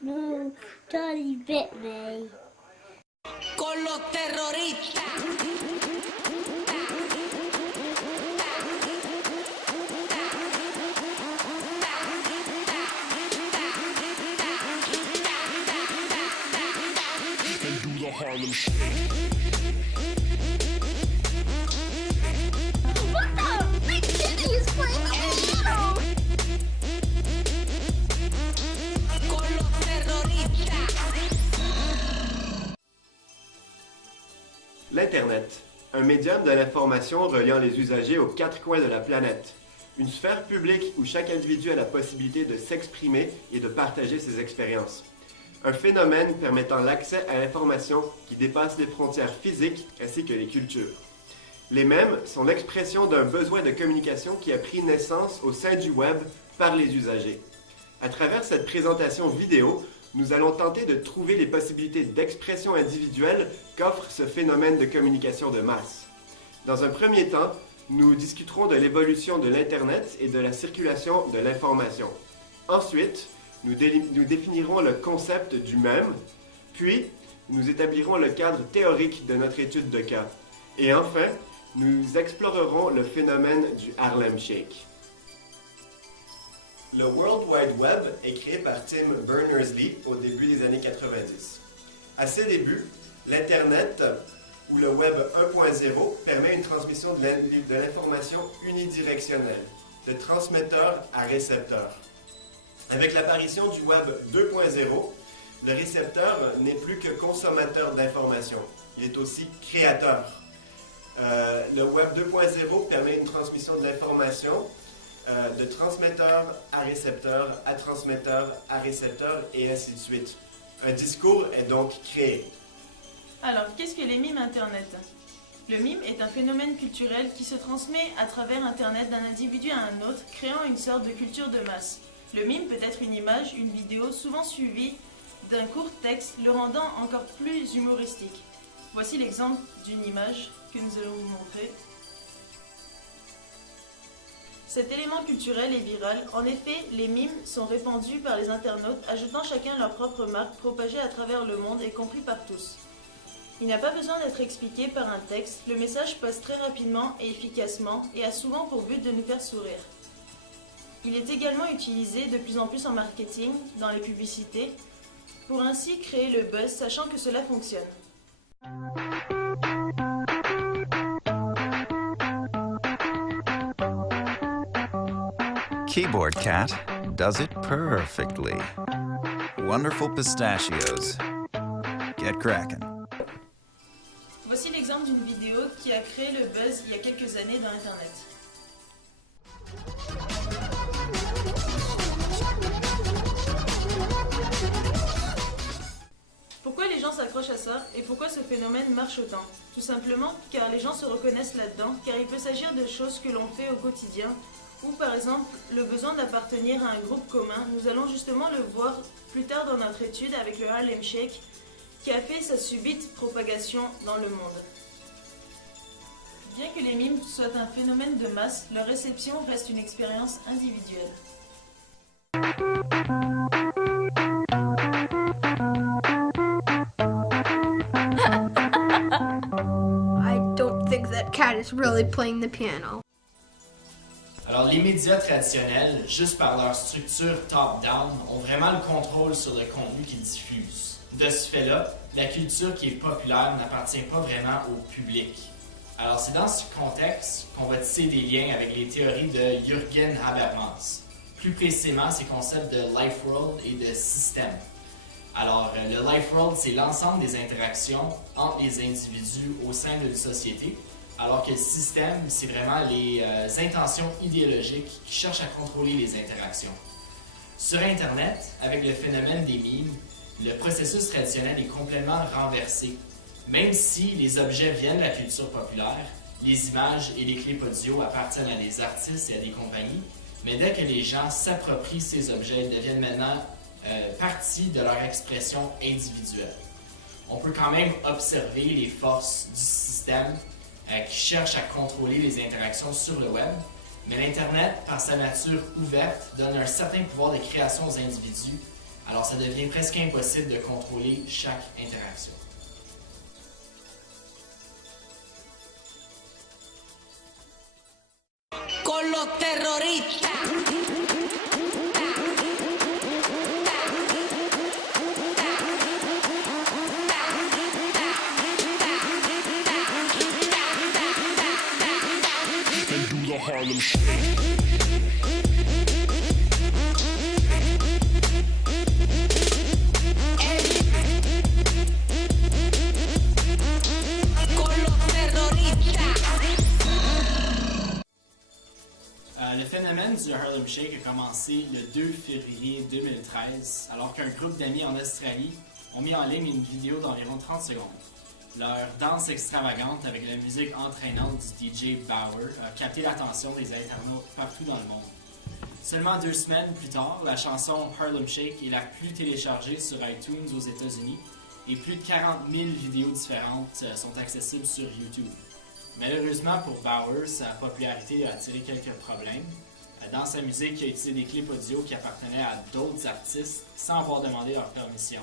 No, Daddy bit me. Con los terroristas. Harlem Shake. What the? My kitty is playing the piano! Con los terroristas. L'Internet, un médium de l'information reliant les usagers aux quatre coins de la planète. Une sphère publique où chaque individu a la possibilité de s'exprimer et de partager ses expériences. Un phénomène permettant l'accès à l'information qui dépasse les frontières physiques ainsi que les cultures. Les mèmes sont l'expression d'un besoin de communication qui a pris naissance au sein du web par les usagers. À travers cette présentation vidéo, nous allons tenter de trouver les possibilités d'expression individuelle qu'offre ce phénomène de communication de masse. Dans un premier temps, nous discuterons de l'évolution de l'Internet et de la circulation de l'information. Ensuite, nous définirons le concept du mème, puis nous établirons le cadre théorique de notre étude de cas. Et enfin, nous explorerons le phénomène du Harlem Shake. Le World Wide Web est créé par Tim Berners-Lee au début des années 90. À ses débuts, l'Internet, ou le Web 1.0, permet une transmission de l'information unidirectionnelle, de transmetteur à récepteur. Avec l'apparition du Web 2.0, le récepteur n'est plus que consommateur d'informations. Il est aussi créateur. Le Web 2.0 permet une transmission de l'information de transmetteur à récepteur, à transmetteur, à récepteur, et ainsi de suite. Un discours est donc créé. Alors, qu'est-ce que les mimes Internet? Le mime est un phénomène culturel qui se transmet à travers Internet d'un individu à un autre, créant une sorte de culture de masse. Le mime peut être une image, une vidéo, souvent suivie d'un court texte, le rendant encore plus humoristique. Voici l'exemple d'une image que nous allons vous montrer. Cet élément culturel est viral. En effet, les mimes sont répandus par les internautes, ajoutant chacun leur propre marque, propagée à travers le monde et compris par tous. Il n'a pas besoin d'être expliqué par un texte, le message passe très rapidement et efficacement et a souvent pour but de nous faire sourire. Il est également utilisé de plus en plus en marketing, dans les publicités, pour ainsi créer le buzz, sachant que cela fonctionne. Keyboard Cat does it perfectly. Wonderful pistachios. Get crackin'. Voici l'exemple d'une vidéo qui a créé le buzz il y a quelques années dans Internet. Pourquoi les gens s'accrochent à ça et pourquoi ce phénomène marche autant? Tout simplement car les gens se reconnaissent là-dedans, car il peut s'agir de choses que l'on fait au quotidien, ou par exemple le besoin d'appartenir à un groupe commun. Nous allons justement le voir plus tard dans notre étude avec le Harlem Shake, qui a fait sa subite propagation dans le monde. Bien que les mimes soient un phénomène de masse, leur réception reste une expérience individuelle. I don't think that cat is really playing the piano. Alors, les médias traditionnels, juste par leur structure top-down, ont vraiment le contrôle sur le contenu qu'ils diffusent. De ce fait-là, la culture qui est populaire n'appartient pas vraiment au public. Alors, c'est dans ce contexte qu'on va tisser des liens avec les théories de Jürgen Habermas. Plus précisément, ces concepts de life world et de système. Alors, le life world, c'est l'ensemble des interactions entre les individus au sein d'une société, alors que le système, c'est vraiment les intentions idéologiques qui cherchent à contrôler les interactions. Sur Internet, avec le phénomène des mimes, le processus traditionnel est complètement renversé. Même si les objets viennent de la culture populaire, les images et les clips audio appartiennent à des artistes et à des compagnies, mais dès que les gens s'approprient ces objets, ils deviennent maintenant partie de leur expression individuelle. On peut quand même observer les forces du système qui cherchent à contrôler les interactions sur le web, Mais l'Internet, par sa nature ouverte, donne un certain pouvoir de création aux individus, alors ça devient presque impossible de contrôler chaque interaction. Con los terroristas. And do the Harlem Shake. Con los terroristas. Le phénomène du Harlem Shake a commencé le 2 février 2013, alors qu'un groupe d'amis en Australie ont mis en ligne une vidéo d'environ 30 secondes. Leur danse extravagante avec la musique entraînante du DJ Bauer a capté l'attention des internautes partout dans le monde. Seulement 2 semaines plus tard, la chanson Harlem Shake est la plus téléchargée sur iTunes aux États-Unis et plus de 40 000 vidéos différentes sont accessibles sur YouTube. Malheureusement pour Bauer, sa popularité a attiré quelques problèmes. Dans sa musique, il a utilisé des clips audio qui appartenaient à d'autres artistes sans avoir demandé leur permission.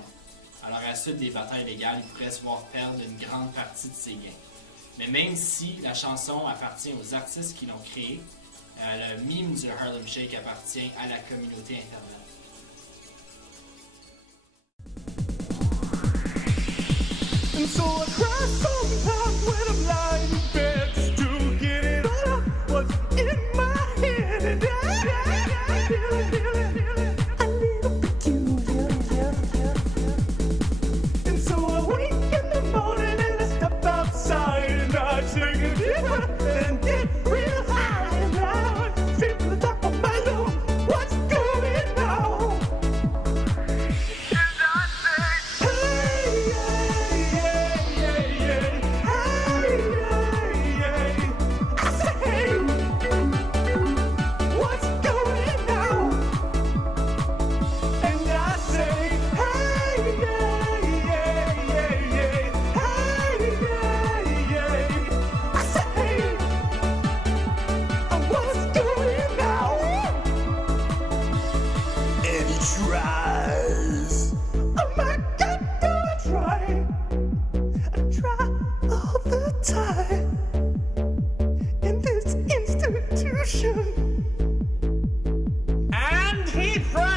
Alors à la suite des batailles légales, il pourrait se voir perdre une grande partie de ses gains. Mais même si la chanson appartient aux artistes qui l'ont créée, le meme du Harlem Shake appartient à la communauté Internet. And so I cry sometimes when I'm lying in bed just to get it all out what's in my head. And I feel it, a little peculiar. And so I wake in the morning and I step outside and I take a deep breath and get real high. And I feel the top of my lungs, what's going on? And I say, hey, tries. Oh my God, do I try? I try all the time in this institution. And he tries.